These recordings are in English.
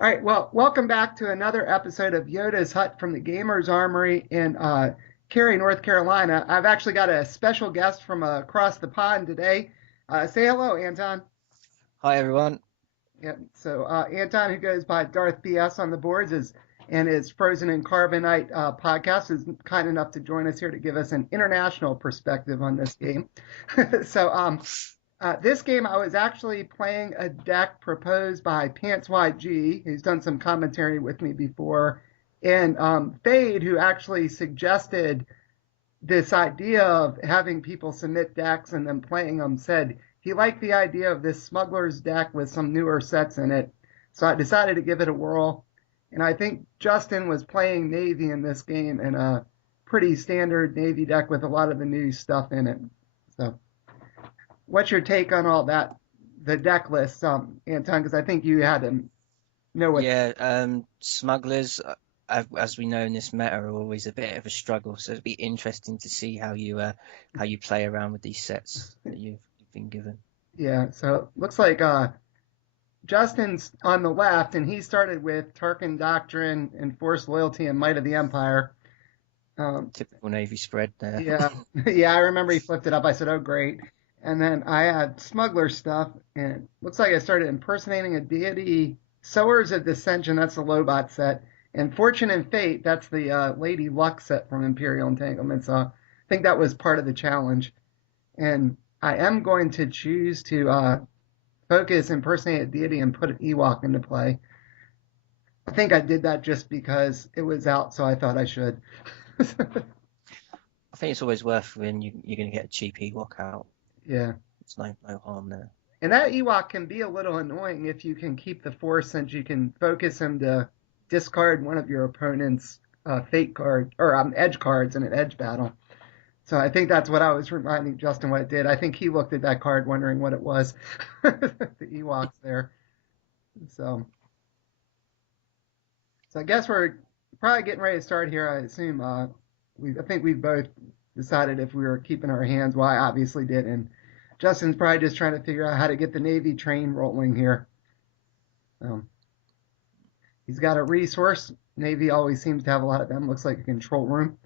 All right, well, welcome back to another episode of Yoda's Hut from the Gamers Armory in Cary, North Carolina. I've actually got a special guest from across the pond today. Say hello, Anton. Hi everyone. Yep. So Anton, who goes by Darth BS on the boards, is and his Frozen in Carbonite podcast, is kind enough to join us here to give us an international perspective on this game. So this game, I was actually playing a deck proposed by Pants YG, who's done some commentary with me before, and Fade, who actually suggested this idea of having people submit decks and then playing them, said he liked the idea of this Smugglers deck with some newer sets in it. So I decided to give it a whirl. And I think Justin was playing Navy in this game in a pretty standard Navy deck with a lot of the new stuff in it. So what's your take on all that, the deck list, Anton? Because I think you had to know what. Smugglers, as we know in this meta, are always a bit of a struggle. So it'd be interesting to see how you play around with these sets that you've been given. Yeah, so it looks like Justin's on the left, and he started with Tarkin Doctrine, Enforced Loyalty, and Might of the Empire. Typical Navy spread there. Yeah, yeah, I remember he flipped it up. I said, "Oh, great!" And then I had smuggler stuff, and it looks like I started impersonating a deity. Sowers of Dissension, that's the Lobot set, and Fortune and Fate, that's the Lady Luck set from Imperial Entanglement. So I think that was part of the challenge. And I am going to choose to focus, impersonate a deity, and put an Ewok into play. I think I did that just because it was out, so I thought I should. I think it's always worth when you're going to get a cheap Ewok out. Yeah. It's no harm there. And that Ewok can be a little annoying if you can keep the force, since you can focus him to discard one of your opponent's fate card or edge cards in an edge battle. So I think that's what I was reminding Justin what it did. I think he looked at that card wondering what it was. The Ewoks there. So I guess we're probably getting ready to start here. I assume I think we've both decided if we were keeping our hands. Well, I obviously did, and Justin's probably just trying to figure out how to get the Navy train rolling here. He's got a resource. Navy always seems to have a lot of them. Looks like a control room.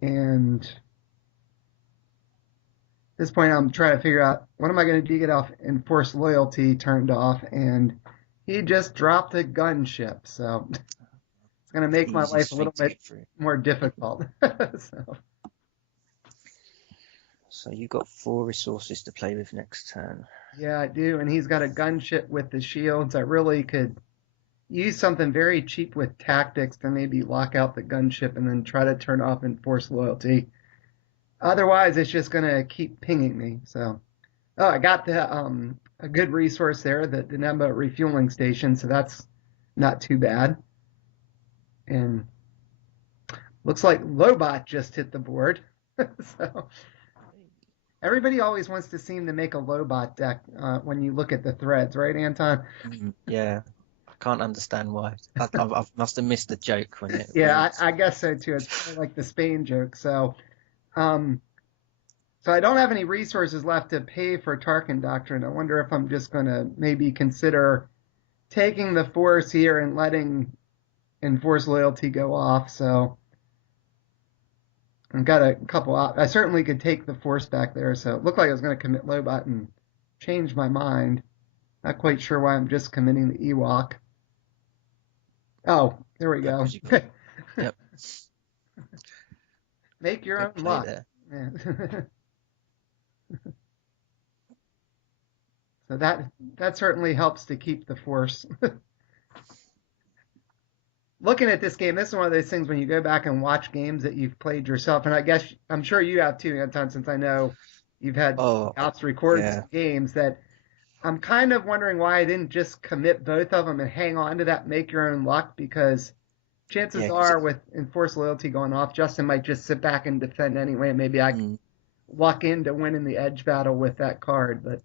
And at this point, I'm trying to figure out what am I going to do to get off enforced loyalty turned off. And he just dropped a gunship. So it's going to make my life a little bit more difficult. So you've got 4 resources to play with next turn. Yeah, I do. And he's got a gunship with the shields. I really could use something very cheap with tactics to maybe lock out the gunship and then try to turn off enforced loyalty. Otherwise, it's just going to keep pinging me. So, oh, I got the a good resource there, the Deneba refueling station. So that's not too bad. And looks like Lobot just hit the board. So everybody always wants to seem to make a Lobot deck when you look at the threads, right, Anton? Yeah. Can't understand why. I must have missed the joke when it. Yeah, I guess so too. It's kind of like the Spain joke. So I don't have any resources left to pay for Tarkin Doctrine. I wonder if I'm just going to maybe consider taking the Force here and letting Enforced Loyalty go off. So I've got a couple. I certainly could take the Force back there. So it looked like I was going to commit Lobot and change my mind. Not quite sure why I'm just committing the Ewok. Oh, there we go. Yep. Make your own luck. Yeah. So that certainly helps to keep the force. Looking at this game, this is one of those things when you go back and watch games that you've played yourself, and I guess I'm sure you have too, Anton, since I know you've had ops recorded games, that I'm kind of wondering why I didn't just commit both of them and hang on to that make your own luck, because chances are with enforced loyalty going off, Justin might just sit back and defend anyway, and maybe I can luck into winning the edge battle with that card. But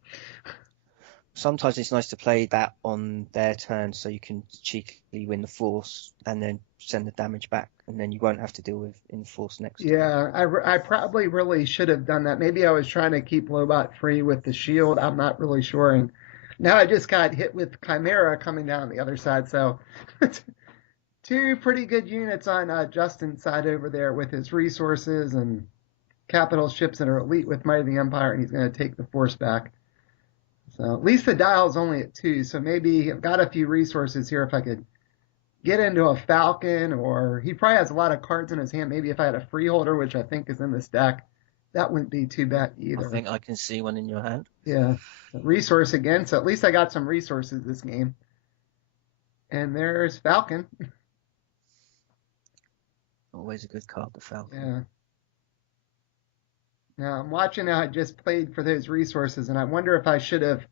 sometimes it's nice to play that on their turn so you can cheekily win the force and then send the damage back, and then you won't have to deal with enforce next turn. Yeah, I probably really should have done that. Maybe I was trying to keep Lobot free with the shield. I'm not really sure. And now I just got hit with Chimera coming down the other side. So two pretty good units on Justin's side over there with his resources and capital ships that are elite with Might of the Empire, and he's going to take the force back. So at least the dial's only at 2, so maybe I've got a few resources here if I could get into a Falcon, or he probably has a lot of cards in his hand. Maybe if I had a Freeholder, which I think is in this deck, that wouldn't be too bad I either. think I can see one in your hand. Yeah, resource again, so at least I got some resources this game. And there's Falcon. Always a good card, the Falcon. Yeah. Now I'm watching how I just played for those resources, and I wonder if I should have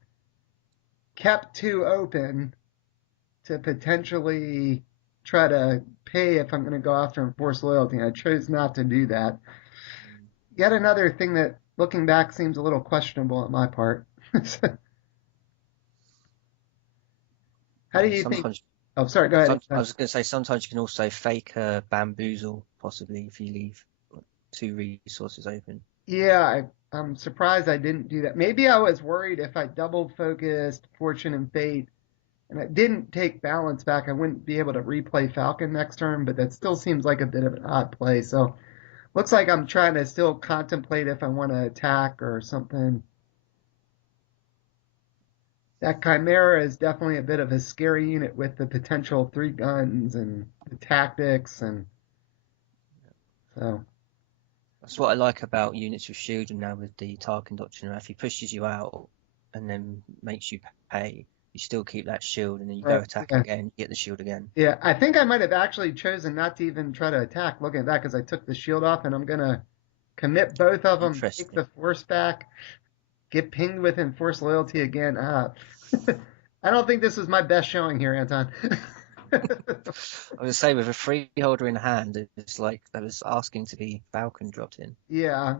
kept 2 open to potentially try to pay if I'm going to go after enforced loyalty. And I chose not to do that. Yet another thing that, looking back, seems a little questionable on my part. How do you think? Sometimes, Oh, sorry, go ahead. I was going to say, sometimes you can also fake a bamboozle, possibly, if you leave 2 resources open. Yeah, I'm surprised I didn't do that. Maybe I was worried if I double focused Fortune and Fate and I didn't take balance back, I wouldn't be able to replay Falcon next turn, but that still seems like a bit of an odd play. So looks like I'm trying to still contemplate if I want to attack or something. That Chimera is definitely a bit of a scary unit with the potential 3 guns and the tactics, and so That's what I like about units with shield and now with the Tarkin Doctrine. If he pushes you out and then makes you pay, you still keep that shield, and then you go attack yeah. again, you get the shield again. Yeah, I think I might have actually chosen not to even try to attack looking at that because I took the shield off and I'm going to commit both of them, take Interesting. the force back, get pinged with enforced loyalty again. I don't think this was my best showing here, Anton. I would say with a freeholder in hand, it's like that was asking to be Falcon dropped in. Yeah.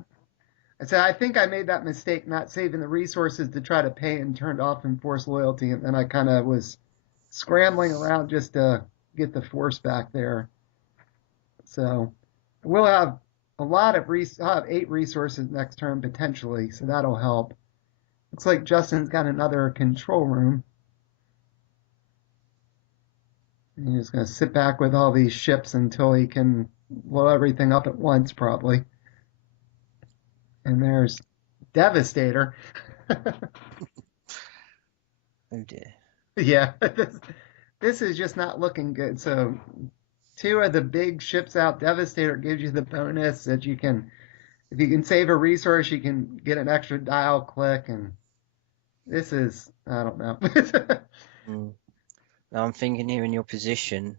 So I think I made that mistake not saving the resources to try to pay and turned off enforced loyalty. And then I kind of was scrambling around just to get the force back there. So we'll have a lot of I'll have 8 resources next turn potentially, so that'll help. Looks like Justin's got another control room. And he's going to sit back with all these ships until he can blow everything up at once, probably. And there's Devastator. Oh dear. Yeah, this is just not looking good. So 2 of the big ships out. Devastator gives you the bonus that you can, if you can save a resource, you can get an extra dial click. And this is, I don't know. Mm. Now I'm thinking here in your position,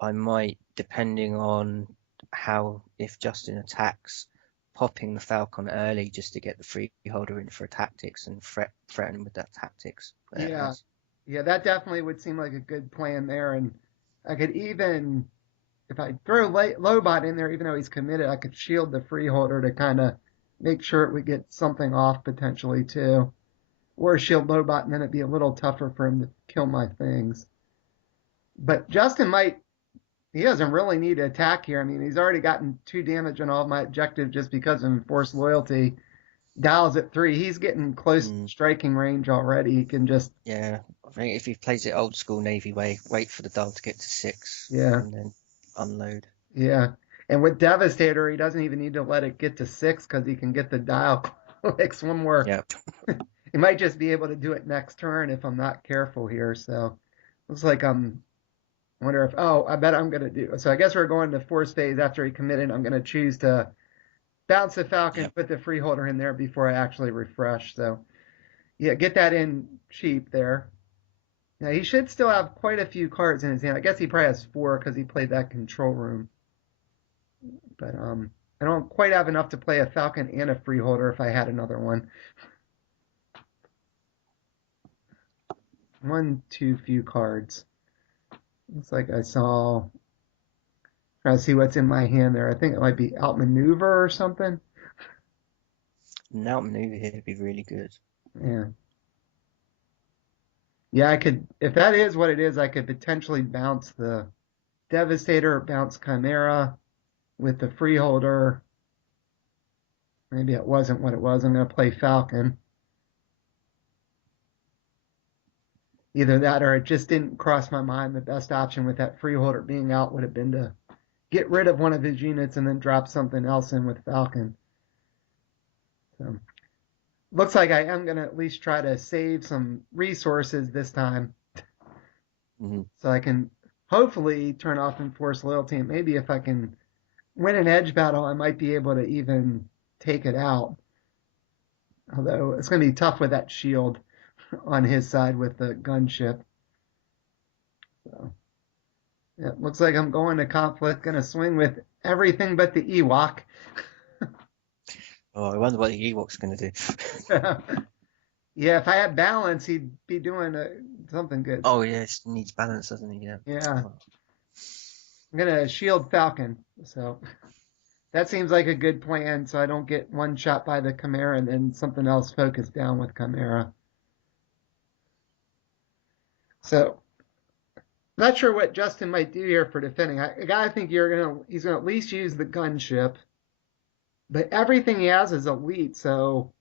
I might, depending on how, if Justin attacks, popping the Falcon early just to get the freeholder in for tactics and threaten with that tactics. Yeah, yeah, that definitely would seem like a good plan there. And I could even, if I throw Lobot in there, even though he's committed, I could shield the freeholder to kind of make sure it would get something off potentially too. Or shield Lobot, and then it'd be a little tougher for him to kill my things. But Justin might, he doesn't really need to attack here. I mean, he's already gotten 2 damage on all of my objectives just because of enforced loyalty. Dials at 3. He's getting close to striking range already. He can just. Yeah, I think if he plays it old school Navy way, wait for the dial to get to 6. Yeah. And then unload. Yeah. And with Devastator, he doesn't even need to let it get to 6 because he can get the dial clicks one more. Yep. He might just be able to do it next turn if I'm not careful here. So looks like I wonder if, I bet I'm going to do. So I guess we're going to force phase after he committed. I'm going to choose to bounce the Falcon, Yep. put the freeholder in there before I actually refresh. So yeah, get that in cheap there. Now he should still have quite a few cards in his hand. I guess he probably has 4 because he played that control room. But I don't quite have enough to play a Falcon and a freeholder if I had another one. One too few cards. Looks like I saw. Trying to see what's in my hand there. I think it might be outmaneuver or something. An outmaneuver here would be really good. Yeah. Yeah, I could, if that is what it is, I could potentially bounce the Devastator, or bounce Chimera with the Freeholder. Maybe it wasn't what it was. I'm going to play Falcon. Either that or it just didn't cross my mind. The best option with that Freeholder being out would have been to get rid of one of his units and then drop something else in with Falcon. So looks like I am going to at least try to save some resources this time Hmm. so I can hopefully turn off Enforced Loyalty. And maybe if I can win an edge battle, I might be able to even take it out. Although it's going to be tough with that shield on his side with the gunship. So yeah, it looks like I'm going to conflict, going to swing with everything but the Ewok. Oh, I wonder what the Ewok's going to do. Yeah, if I had balance, he'd be doing something good. Oh, yeah, it needs balance, doesn't it? Yeah. Yeah, Oh, I'm going to shield Falcon. So that seems like a good plan so I don't get one shot by the Chimera and then something else focused down with Chimera. So not sure what Justin might do here for defending. I gotta think he's gonna at least use the gunship, but everything he has is elite. So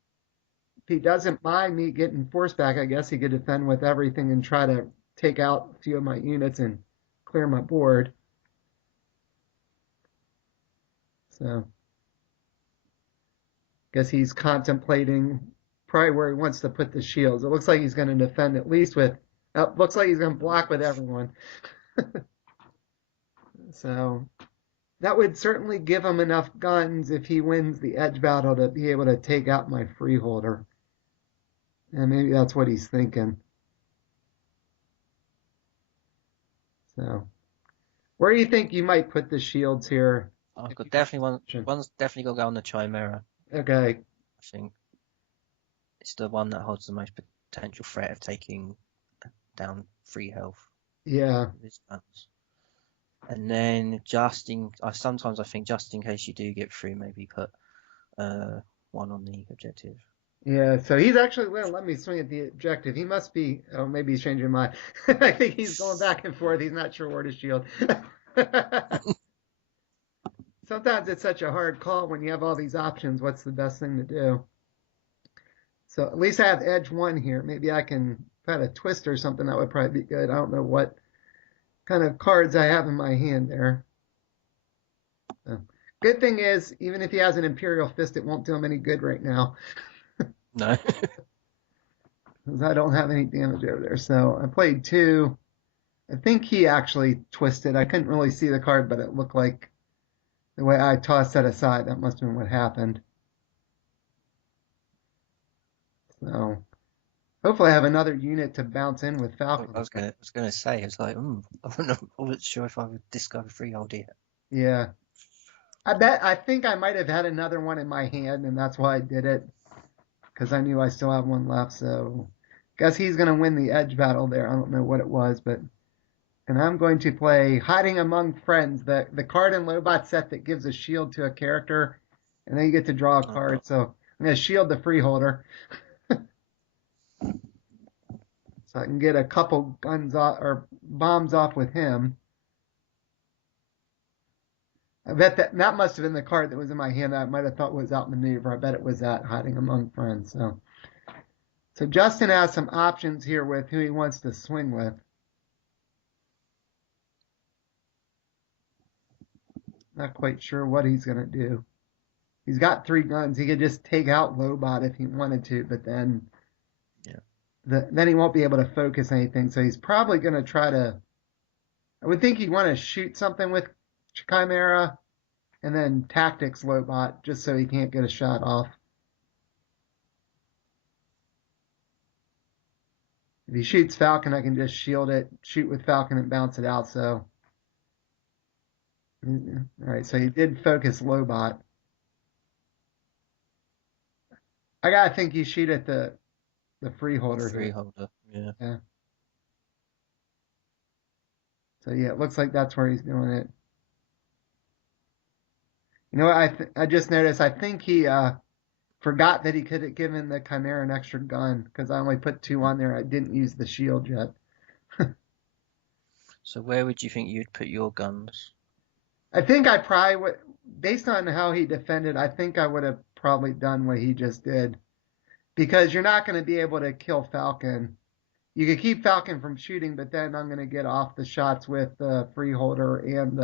if he doesn't mind me getting force back, I guess he could defend with everything and try to take out a few of my units and clear my board. So guess he's contemplating probably where he wants to put the shields. It looks like he's going to defend at least with. Looks like he's going to block with everyone. So that would certainly give him enough guns if he wins the edge battle to be able to take out my freeholder. And maybe that's what he's thinking. So where do you think you might put the shields here? I've If got you were definitely one. in One's definitely got to go on the Chimera. position? Okay. I think it's the one that holds the most potential threat of taking down free health Yeah. with his guns. And then sometimes I think just in case you do get through, maybe put one on the objective. Yeah, so he's actually going to let me swing at the objective. He must be, oh, maybe he's changing mind. I think he's going back and forth. He's not sure where to shield. Sometimes it's such a hard call when you have all these options. What's the best thing to do? So at least I have edge one here. Maybe I can try to twist or something. That would probably be good. I don't know what kind of cards I have in my hand there. So, good thing is, even if he has an Imperial Fist, it won't do him any good right now No. because I don't have any damage over there. So I played two. I think he actually twisted. I couldn't really see the card, but it looked like the way I tossed that aside, that must have been what happened. So hopefully I have another unit to bounce in with Falcon. I was gonna say, it's like, I wasn't sure if I would discard a freehold yet. Yeah. I think I might have had another one in my hand, and that's why I did it, because I knew I still have one left. So guess he's going to win the edge battle there. I don't know what it was, but. And I'm going to play Hiding Among Friends, the card in Lobot set that gives a shield to a character, and then you get to draw a Oh, card. So I'm going to shield the freeholder so I can get a couple guns off or bombs off with him. I bet that must have been the card that was in my hand that I might have thought was outmaneuver. I bet it was that Hiding Among Friends. So Justin has some options here with who he wants to swing with. Not quite sure what he's going to do. He's got three guns. He could just take out Lobot if he wanted to, but then yeah. then he won't be able to focus anything. So he's probably going to try to. I would think he'd want to shoot something with Chimera and then tactics Lobot just so he can't get a shot off. If he shoots Falcon, I can just shield it, shoot with Falcon, and bounce it out. So, all right. So he did focus Lobot. I gotta think you shoot at the The freeholder here. freeholder, yeah. Yeah. So yeah, it looks like that's where he's doing it. You know what? I just noticed. I think Forgot that he could have given the Chimera an extra gun because I only put two on there. I didn't use the shield yet. So where would you think you'd put your guns? I think I probably would, based on how he defended, I think I would have probably done what he just did because you're not going to be able to kill Falcon. You could keep Falcon from shooting, but then I'm going to get off the shots with the freeholder and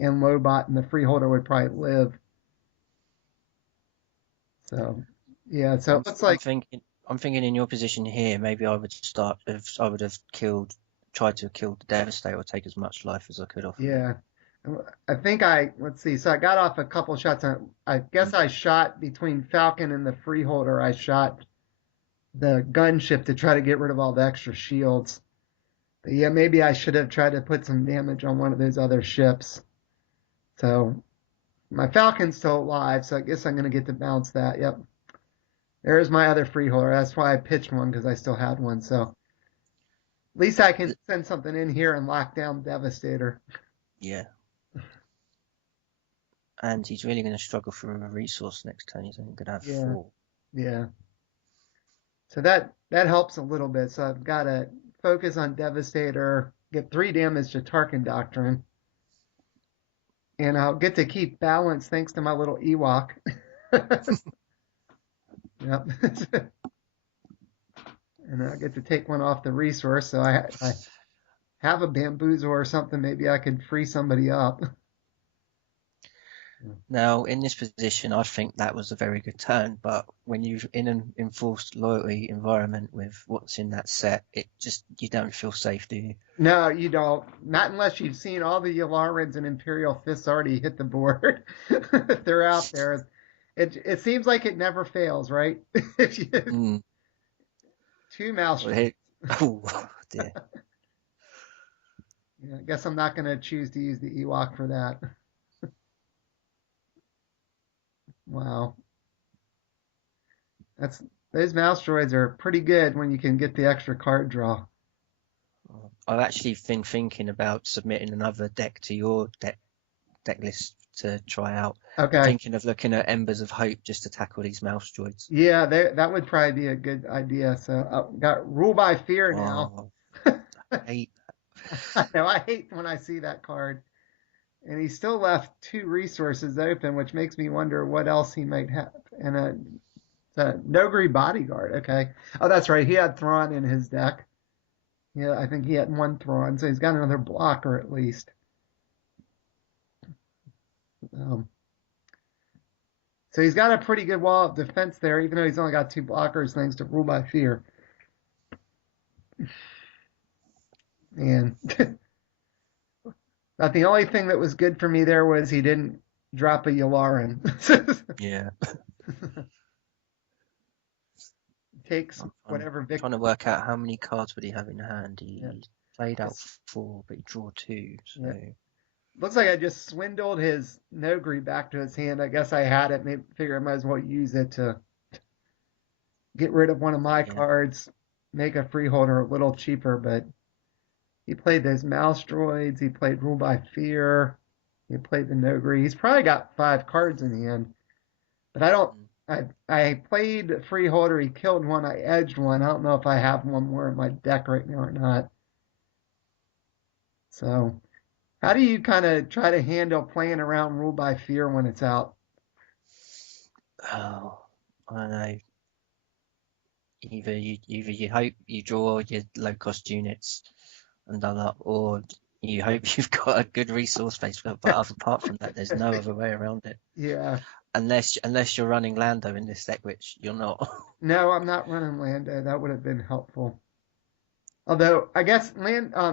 Lobot, and the freeholder would probably live. So yeah, so I'm it looks I'm like thinking I'm thinking in your position here, maybe I would have tried to have killed the Devastator or take as much life as I could off of it. yeah. I think let's see. So I got off a couple shots. I guess I shot between Falcon and the freeholder. I shot the gunship to try to get rid of all the extra shields. But yeah, maybe I should have tried to put some damage on one of those other ships. So my Falcon's still alive, so I guess I'm gonna get to bounce that. Yep. There's my other freeholder. That's why I pitched one because I still had one. So at least I can send something in here and lock down Devastator. Yeah, and he's really going to struggle for a resource next turn. He's only going to have Yeah, four. yeah. So that helps a little bit. So I've got to focus on Devastator, get 3 damage to Tarkin Doctrine, and I'll get to keep balance thanks to my little Ewok. Yep. And I get to take one off the resource. So I have a bamboozle or something. Maybe I could free somebody up. Now, in this position, I think that was a very good turn, but when you're in an enforced loyalty environment with what's in that set, you don't feel safe, do you? No, you don't. Not unless you've seen all the Yalarans and Imperial Fists already hit the board. They're out there. It seems like it never fails, right? If you Mm. two mouse. Well, here, oh dear. Yeah, I guess I'm not going to choose to use the Ewok for that. Wow, that's those mouse droids are pretty good when you can get the extra card draw. I've actually been thinking about submitting another deck to your deck list to try out. I'm Okay, thinking of looking at Embers of Hope just to tackle these mouse droids. yeah, that would probably be a good idea. So I've got Rule by Fear now. Oh, I hate I know I hate when I see that card. And he still left 2 resources open, which makes me wonder what else he might have. And a Nogri bodyguard. Okay. Oh, that's right. He had Thrawn in his deck. Yeah, I think he had 1 Thrawn, so he's got another blocker at least. Um, so he's got a pretty good wall of defense there, even though he's only got 2 blockers thanks to Rule by Fear. And But the only thing that was good for me there was he didn't drop a Yularin. yeah. Takes I'm whatever trying to victory. work out how many cards would he have in hand. Yeah. He played out This- 4, but he drew 2. So yeah. Looks like I just swindled his Nogri back to his hand. I guess I had it. Maybe figure I might as well use it to get rid of one of my yeah, cards, make a freeholder a little cheaper. But he played those mouse droids. He played Rule by Fear. He played the Nogri. He's probably got 5 cards in hand. But I don't. I played freeholder. He killed one. I edged one. I don't know if I have one more in my deck right now or not. So, how do you kind of try to handle playing around Rule by Fear when it's out? oh, I don't know. Either you hope you draw your low cost units and done up, or you hope you've got a good resource base. But apart from that, there's no other way around it. Yeah. Unless you're running Lando in this deck, which you're not. No, I'm not running Lando. That would have been helpful. Although I guess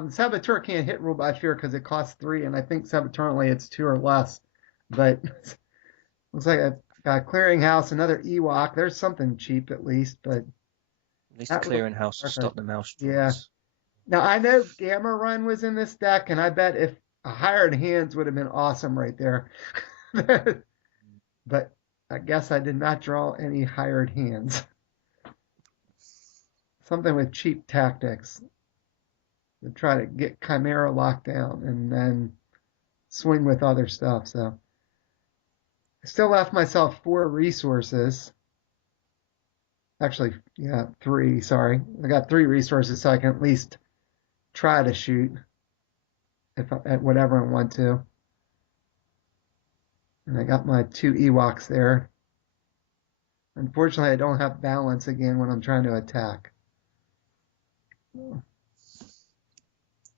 Saboteur can't hit Rule by Fear because it costs 3, and I think Saboteur it's 2 or less. But looks like I got a Clearinghouse, another Ewok. There's something cheap at least, but At least the that would clearinghouse will stop the mouse yeah. droids. Now I know Gamma Run was in this deck, and I bet if a Hired Hands would have been awesome right there. But I guess I did not draw any Hired Hands. Something with cheap tactics to try to get Chimera locked down and then swing with other stuff. So I still left myself 4 resources. Actually, yeah, three, sorry. I got three resources so I can at least try to shoot at whatever I want to. And I got my two Ewoks there. Unfortunately, I don't have balance again when I'm trying to attack.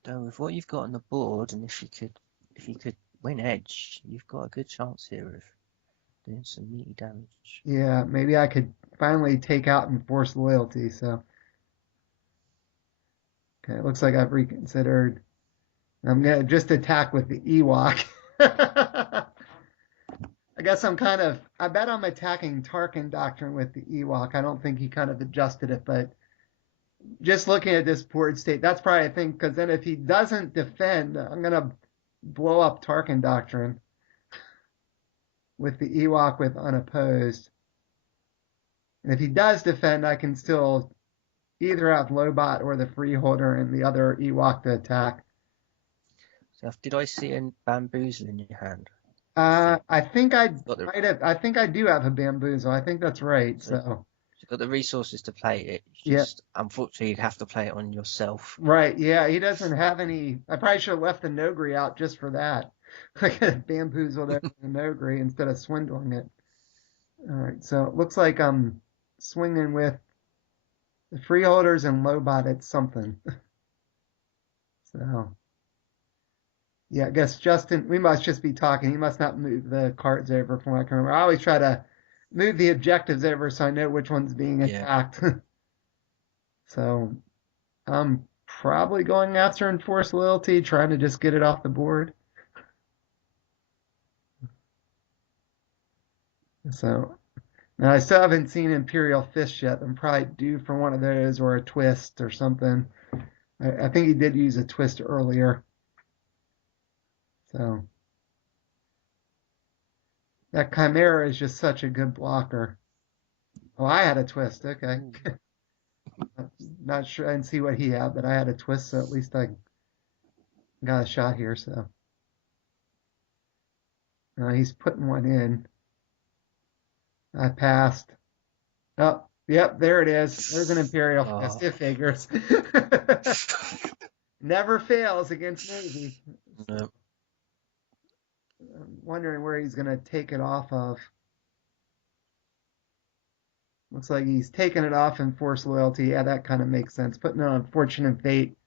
So with what you've got on the board, and if you could win edge, you've got a good chance here of doing some meaty damage. Yeah, maybe I could finally take out enforced loyalty. So, okay, it looks like I've reconsidered. I'm gonna just attack with the Ewok. I guess I bet I'm attacking Tarkin Doctrine with the Ewok. I don't think he kind of adjusted it, but just looking at this board state, that's probably, I think, because then if he doesn't defend, I'm going to blow up Tarkin Doctrine with the Ewok with unopposed. And if he does defend, I can still either have Lobot or the Freeholder and the other Ewok to attack. So did I see a bamboozle in your hand? I think I Got the might have. I think I do have a bamboozle. I think that's right. so So you've got the resources to play it. It's yeah, just unfortunately you'd have to play it on yourself. right. Yeah, he doesn't have any. I probably should have left the Nogri out just for that. I could have bamboozled the Nogri instead of swindling it. All right, so it looks like I'm swinging with the freeholders and Lobot at something. So, yeah, I guess Justin, we must just be talking. He must not move the cards over from what I can remember. I always try to move the objectives over so I know which one's being Yeah. attacked. So, I'm probably going after enforced loyalty, trying to just get it off the board. So, now I still haven't seen Imperial Fist yet. I'm probably due for one of those or a twist or something. I think he did use a twist earlier. So that Chimera is just such a good blocker. Oh, I had a twist. Okay. Not sure. I didn't see what he had, but I had a twist, so at least I got a shot here. So he's putting one in. I passed. Oh, yep, there it is. There's an Imperial Fist. Oh. It figures. Never fails against Navy. No. I'm wondering where he's going to take it off of. Looks like he's taking it off in force loyalty. Yeah, that kind of makes sense. Putting on Unfortunate Fate.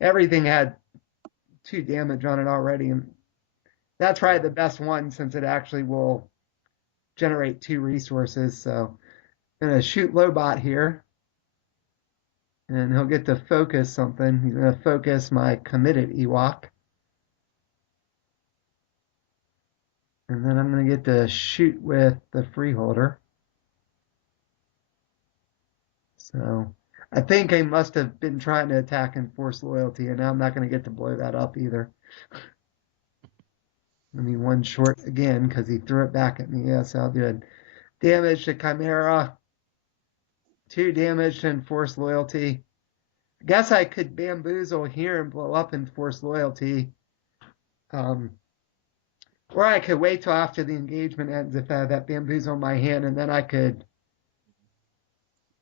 Everything had 2 damage on it already, and that's probably the best one since it actually will generate 2 resources. So I'm going to shoot Lobot here, and he'll get to focus something. He's going to focus my committed Ewok. And then I'm going to get to shoot with the Freeholder. So I think I must have been trying to attack Enforced Loyalty, and now I'm not going to get to blow that up either. Let me one short again because he threw it back at me. Yes, I'll do it. Damage to Chimera. 2 damage to Enforced Loyalty. I guess I could bamboozle here and blow up Enforced Loyalty. Or I could wait till after the engagement ends if I have that bamboozle in my hand, and then I could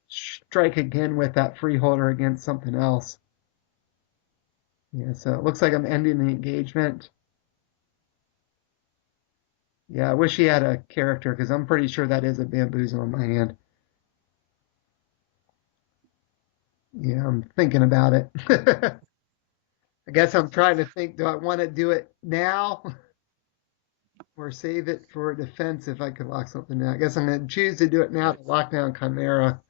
strike again with that freeholder against something else. Yeah, so it looks like I'm ending the engagement. Yeah, I wish he had a character because I'm pretty sure that is a bamboozle in my hand. Yeah, I'm thinking about it. I guess I'm trying to think, do I want to do it now or save it for defense if I could lock something down? I guess I'm going to choose to do it now to lock down Chimera.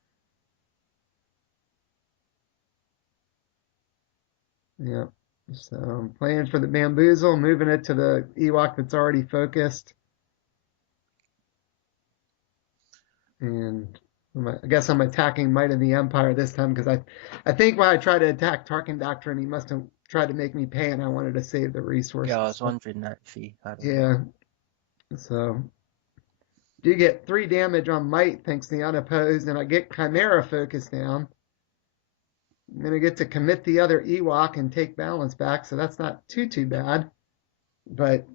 Yeah, so I'm playing for the bamboozle, moving it to the Ewok that's already focused. And I guess I'm attacking Might of the Empire this time because I think when I tried to attack Tarkin Doctrine, he must have tried to make me pay, and I wanted to save the resources. Yeah, I was wondering that if he had. Yeah, so do get 3 damage on Might thanks to the unopposed, and I get Chimera focus down. I'm going to get to commit the other Ewok and take balance back, so that's not too bad. But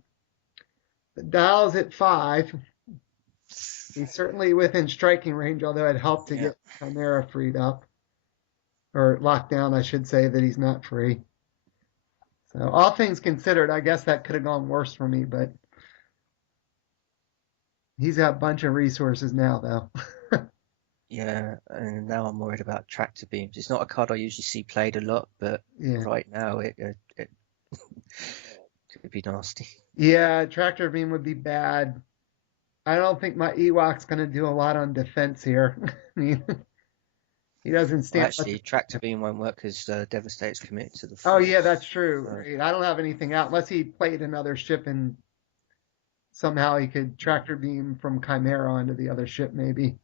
the dial's at 5. He's certainly within striking range, although it helped to Yeah. get Chimera freed up, or locked down, I should say, that he's not free. So all things considered, I guess that could have gone worse for me, but he's got a bunch of resources now, though. Yeah, and now I'm worried about tractor beams. It's not a card I usually see played a lot, but Yeah. right now it could be nasty. Yeah, tractor beam would be bad. I don't think my Ewok's going to do a lot on defense here. I mean, he doesn't Well, stand much. actually, tractor beam won't work because Devastator's committed to the Oh, fort. yeah, that's true. So, Right. I don't have anything out unless he played another ship and somehow he could tractor beam from Chimera onto the other ship, maybe.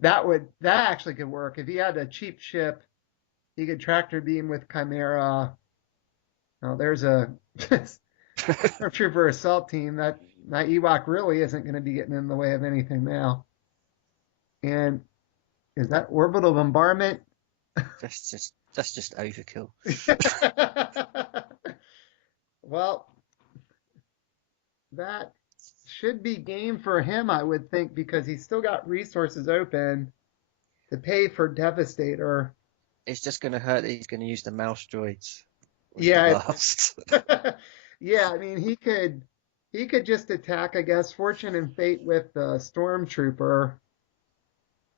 That actually could work. If he had a cheap ship, he could tractor beam with Chimera. Oh, there's a Trooper assault team. That Ewok really isn't going to be getting in the way of anything now. And is that orbital bombardment? that's just overkill. Well, that should be game for him, I would think, because he's still got resources open to pay for Devastator. It's just going to hurt that he's going to use the mouse droids with the Yeah, blast. yeah. I mean, he could just attack, I guess, Fortune and Fate with the Stormtrooper,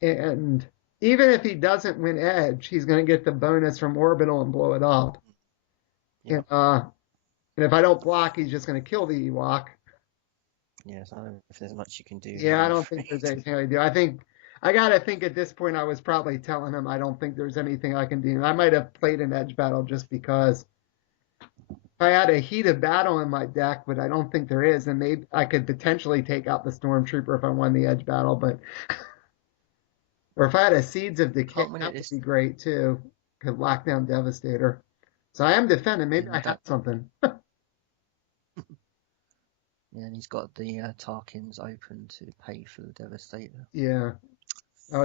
and even if he doesn't win Edge, he's going to get the bonus from Orbital and blow it up. Yeah, And if I don't block, he's just going to kill the Ewok. yeah. So I don't know if there's much you can do Yeah, there, I I'm don't think there's afraid. anything I can do. I gotta think at this point I was probably telling him I don't think there's anything I can do. I might have played an edge battle just because I had a heated battle in my deck, but I don't think there is, and maybe I could potentially take out the Stormtrooper if I won the edge battle, but or if I had a Seeds of You Decay, can't win that it would this. be great too. Could lock down Devastator. So I am defending. Maybe And I you had don't. something. Yeah, and he's got the Tarkins open to pay for the Devastator. Yeah. Oh,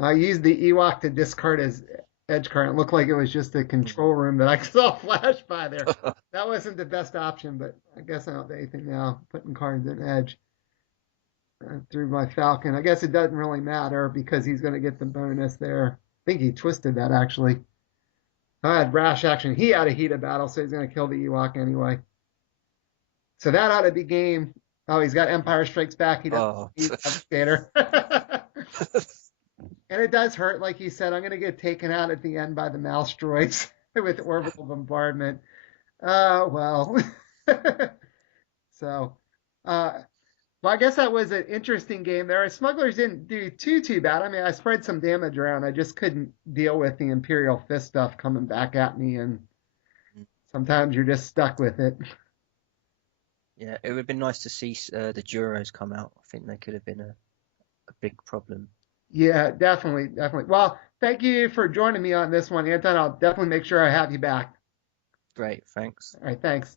I used the Ewok to discard his edge card. It looked like it was just a control room that I saw flash by there. That wasn't the best option, but I guess I don't have anything now. Putting cards in edge through my Falcon. I guess it doesn't really matter because he's going to get the bonus there. I think he twisted that actually. I had rash action. He had a heated battle, so he's going to kill the Ewok anyway. So that ought to be game. Oh, he's got Empire Strikes Back. He doesn't Oh, need Devastator. And it does hurt, like you said. I'm going to get taken out at the end by the mouse droids with orbital bombardment. Well. So, uh, well, I guess that was an interesting game there. Smugglers didn't do too bad. I mean, I spread some damage around. I just couldn't deal with the Imperial Fist stuff coming back at me, and sometimes you're just stuck with it. yeah. It would have been nice to see the Duros come out. I think they could have been a big problem. Yeah, definitely, definitely. Well, thank you for joining me on this one, Anton. I'll definitely make sure I have you back. Great, thanks. All right, thanks.